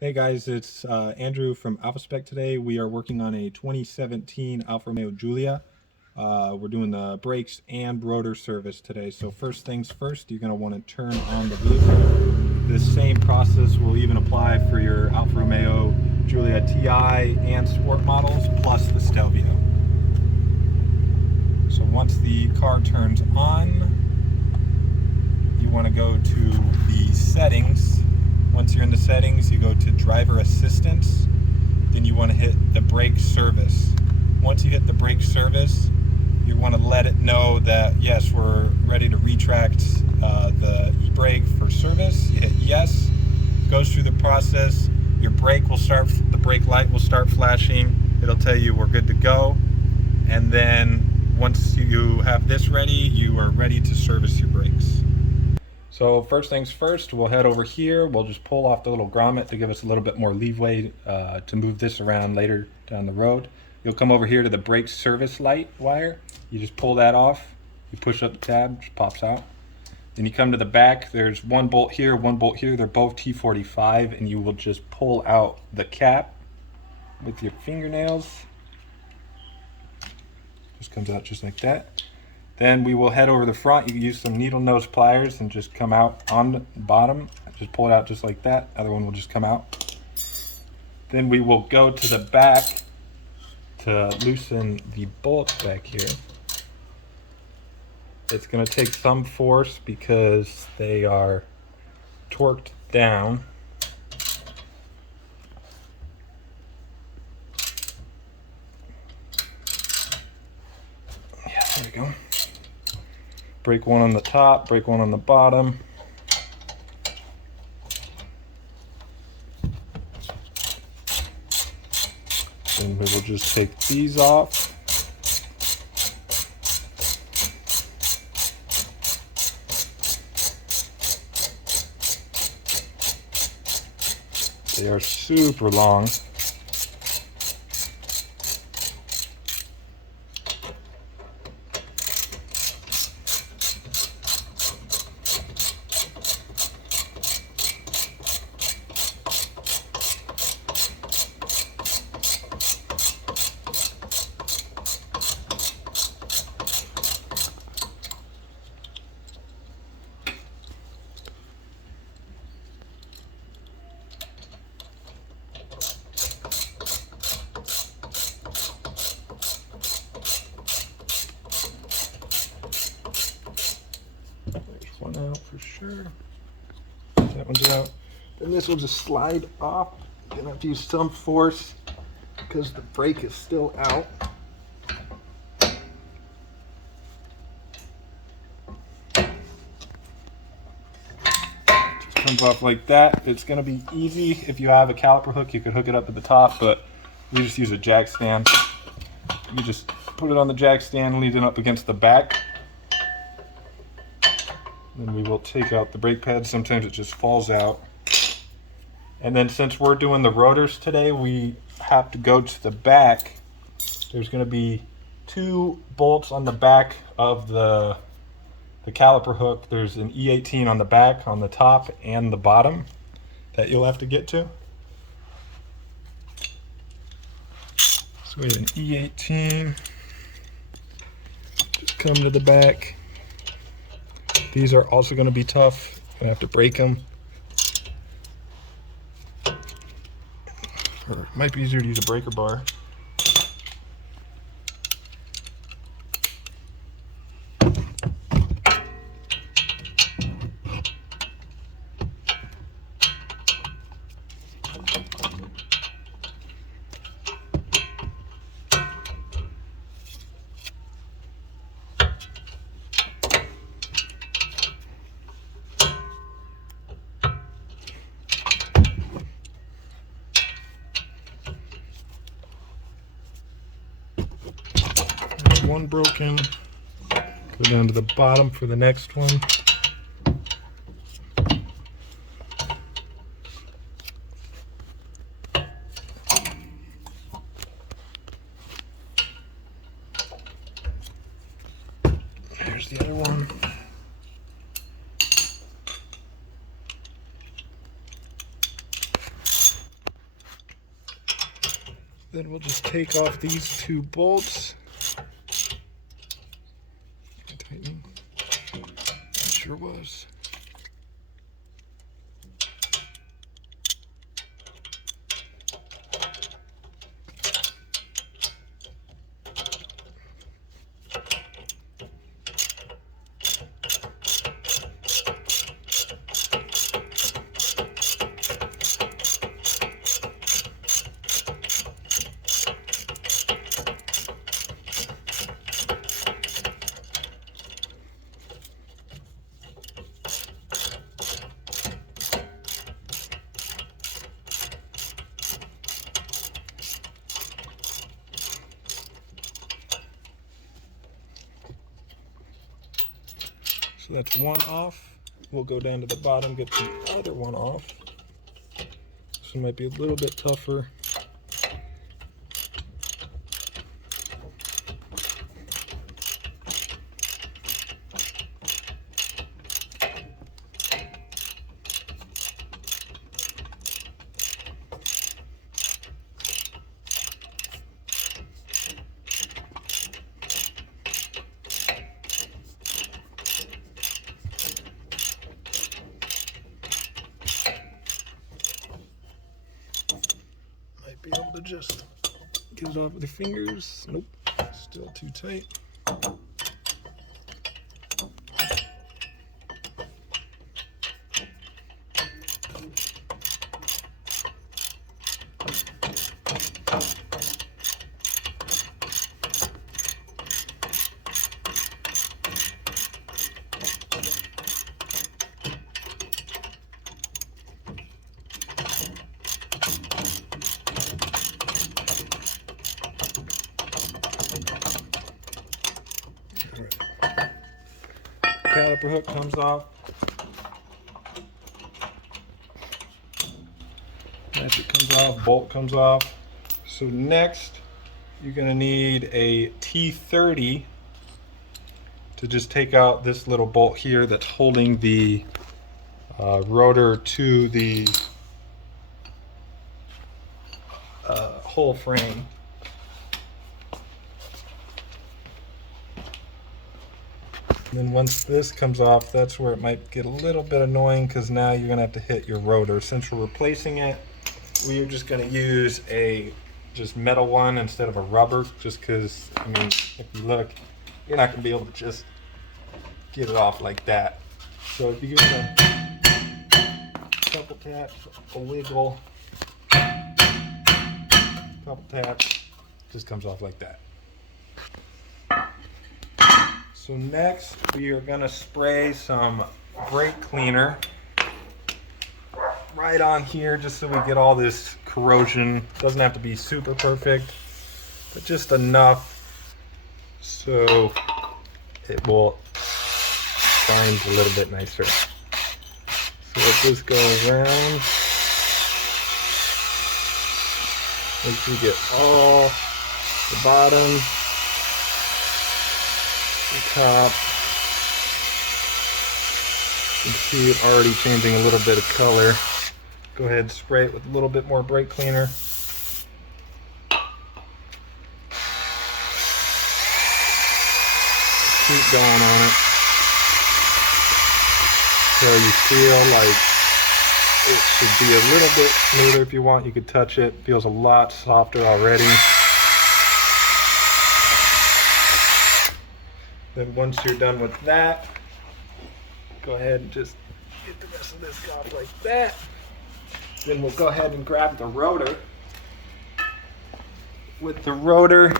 Hey guys, it's Andrew from AlphaSpec today. We are working on a 2017 Alfa Romeo Giulia. We're doing the brakes and rotor service today. So first things first, you're going to want to turn on the vehicle. This same process will even apply for your Alfa Romeo Giulia TI and Sport models, plus the Stelvio. So once the car turns on, you want to go to the settings. Once you're in the settings, you go to driver assistance, then you want to hit the brake service. Once you hit the brake service, you want to let it know that yes, we're ready to retract the e-brake for service. You hit yes, goes through the process, your brake will start, the brake light will start flashing, it'll tell you we're good to go, and then once you have this ready, you are ready to service your brakes. So first things first, we'll head over here. We'll just pull off the little grommet to give us a little bit more leeway to move this around later down the road. You'll come over here to the brake service light wire. You just pull that off. You push up the tab, just pops out. Then you come to the back. There's one bolt here, one bolt here. They're both T45, and you will just pull out the cap with your fingernails. Just comes out just like that. Then we will head over the front. You can use some needle nose pliers and just come out on the bottom. Just pull it out just like that. Other one will just come out. Then we will go to the back to loosen the bolts back here. It's going to take some force because they are torqued down. Yeah, there we go. Break one on the top, break one on the bottom. And we will just take these off. They are super long. One out for sure. That one's out. Then this will just slide off. Gonna have to use some force because the brake is still out. Just comes off like that. It's gonna be easy. If you have a caliper hook, you could hook it up at the top, but we just use a jack stand. You just put it on the jack stand, lean it up against the back. Then we will take out the brake pad. Sometimes it just falls out. And then since we're doing the rotors today, we have to go to the back. There's going to be two bolts on the back of the caliper hook. There's an E18 on the back, on the top and the bottom that you'll have to get to. So we have an E18. Just come to the back. These are also going to be tough. I'm going to have to break them. Or it might be easier to use a breaker bar. One broken. Go down to the bottom for the next one. There's the other one. Then we'll just take off these 2 bolts. Tighten. It sure was. So that's one off. We'll go down to the bottom, get the other one off. This one might be a little bit tougher. Be able to just get it off with the fingers. Nope, still too tight. Caliper hook comes off. Ratchet comes off, bolt comes off. So next, you're gonna need a T30 to just take out this little bolt here that's holding the rotor to the whole frame. And then once this comes off, that's where it might get a little bit annoying, because now you're gonna have to hit your rotor. Since we're replacing it, we are just gonna use a just metal one instead of a rubber, just because, I mean, if you look, you're not gonna be able to just get it off like that. So if you give it a couple taps, a wiggle, couple taps, just comes off like that. So next, we are gonna spray some brake cleaner right on here, just so we get all this corrosion. Doesn't have to be super perfect, but just enough so it will bind a little bit nicer. So let this go around. Make sure you get all the bottom, the top. You can see it already changing a little bit of color. Go ahead and spray it with a little bit more brake cleaner. Keep going on it till you feel like it should be a little bit smoother. If you want, you could touch it. Feels a lot softer already. Then once you're done with that, go ahead and just get the rest of this off like that. Then we'll go ahead and grab the rotor. With the rotor,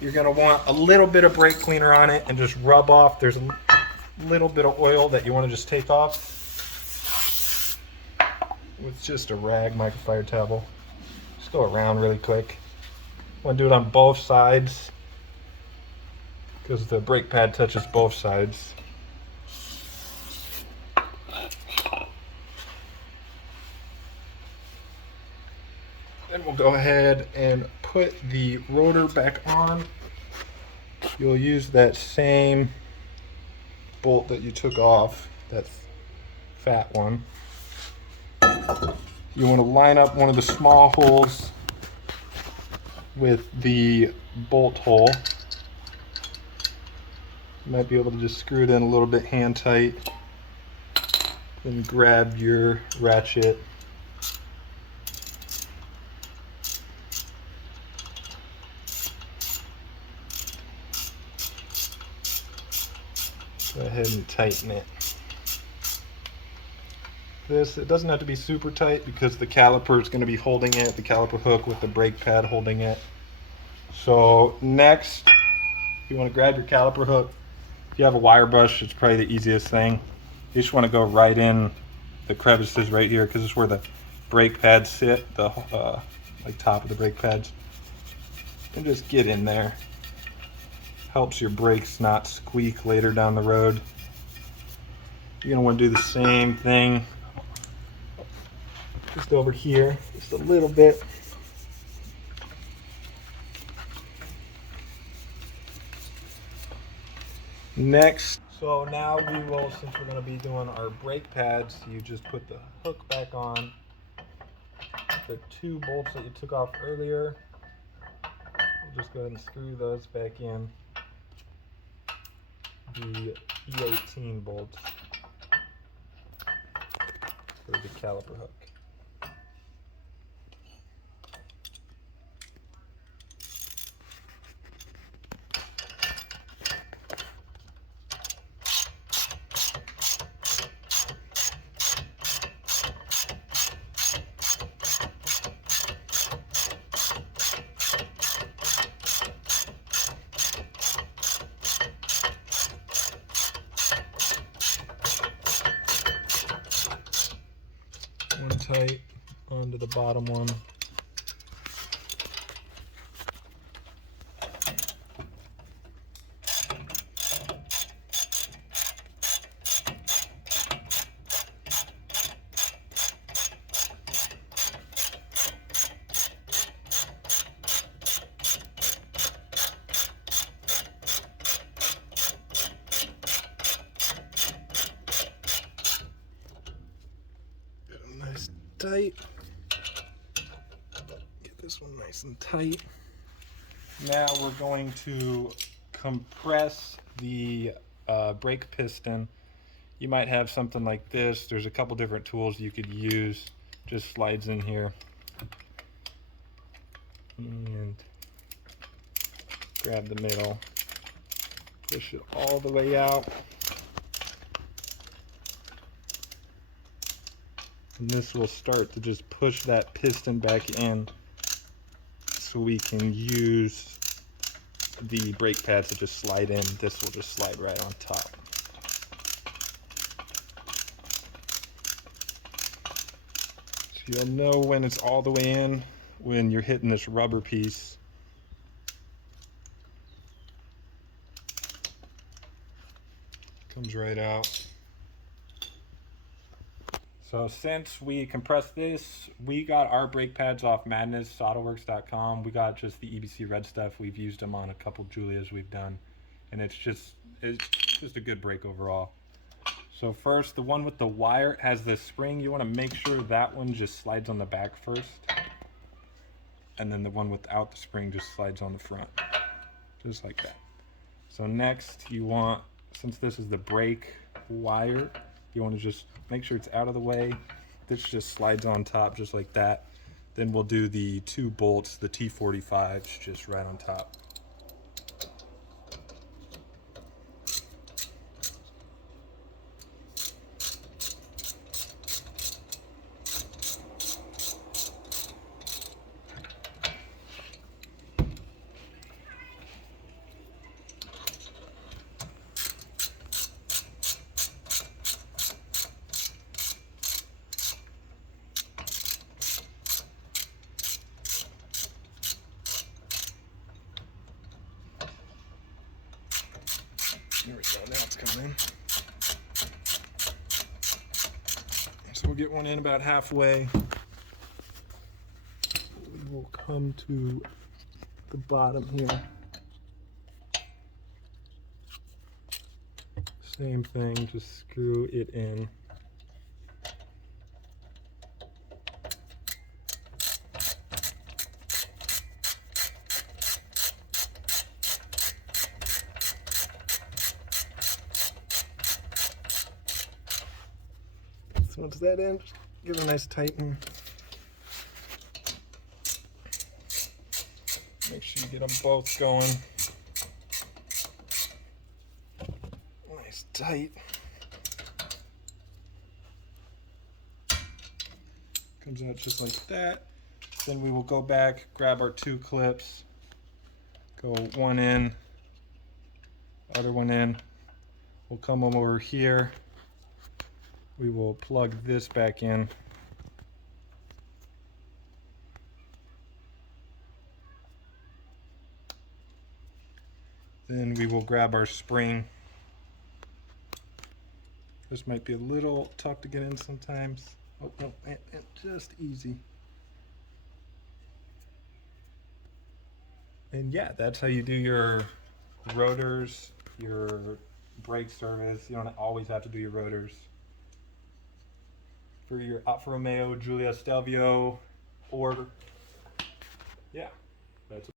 you're going to want a little bit of brake cleaner on it and just rub off. There's a little bit of oil that you want to just take off with just a rag microfiber towel. Just go around really quick. Want to do it on both sides, because the brake pad touches both sides. Then we'll go ahead and put the rotor back on. You'll use that same bolt that you took off, that fat one. You want to line up one of the small holes with the bolt hole. You might be able to just screw it in a little bit hand tight. Then grab your ratchet. Go ahead and tighten it. It doesn't have to be super tight because the caliper is going to be holding it, the caliper hook with the brake pad holding it. So next, you want to grab your caliper hook. If you have a wire brush, it's probably the easiest thing. You just want to go right in the crevices right here because it's where the brake pads sit, the like top of the brake pads. And just get in there. Helps your brakes not squeak later down the road. You're going to want to do the same thing just over here, just a little bit. Next, so now we will, since we're going to be doing our brake pads, you just put the hook back on. The 2 bolts that you took off earlier, we'll just go ahead and screw those back in. The E18 bolts for the caliper hook. One tight onto the bottom one. Nice tight. Get this one nice and tight. Now we're going to compress the brake piston. You might have something like this. There's a couple different tools you could use. Just slides in here. And grab the middle. Push it all the way out. And this will start to just push that piston back in so we can use the brake pads to just slide in. This will just slide right on top. So you'll know when it's all the way in when you're hitting this rubber piece. Comes right out. So since we compressed this, we got our brake pads off Madnessautoworks.com. We got just the EBC red stuff. We've used them on a couple Julias we've done, and it's just a good brake overall. So first, the one with the wire has this spring. You want to make sure that one just slides on the back first, and then the one without the spring just slides on the front, just like that. So next, you want, since this is the brake wire, you want to just make sure it's out of the way. This just slides on top just like that. Then we'll do the 2 bolts, the T45s, just right on top. There we go, now it's coming in. So we'll get one in about halfway. We will come to the bottom here. Same thing, just screw it in. So once that in, just give it a nice tighten. Make sure you get them both going. Nice tight. Comes out just like that. Then we will go back, grab our 2 clips, go one in, other one in. We'll come over here. We will plug this back in. Then we will grab our spring. This might be a little tough to get in sometimes. Oh, no, and just easy. And yeah, that's how you do your rotors, your brake service. You don't always have to do your rotors. For your Alfa Romeo, Giulia Stelvio, or yeah, that's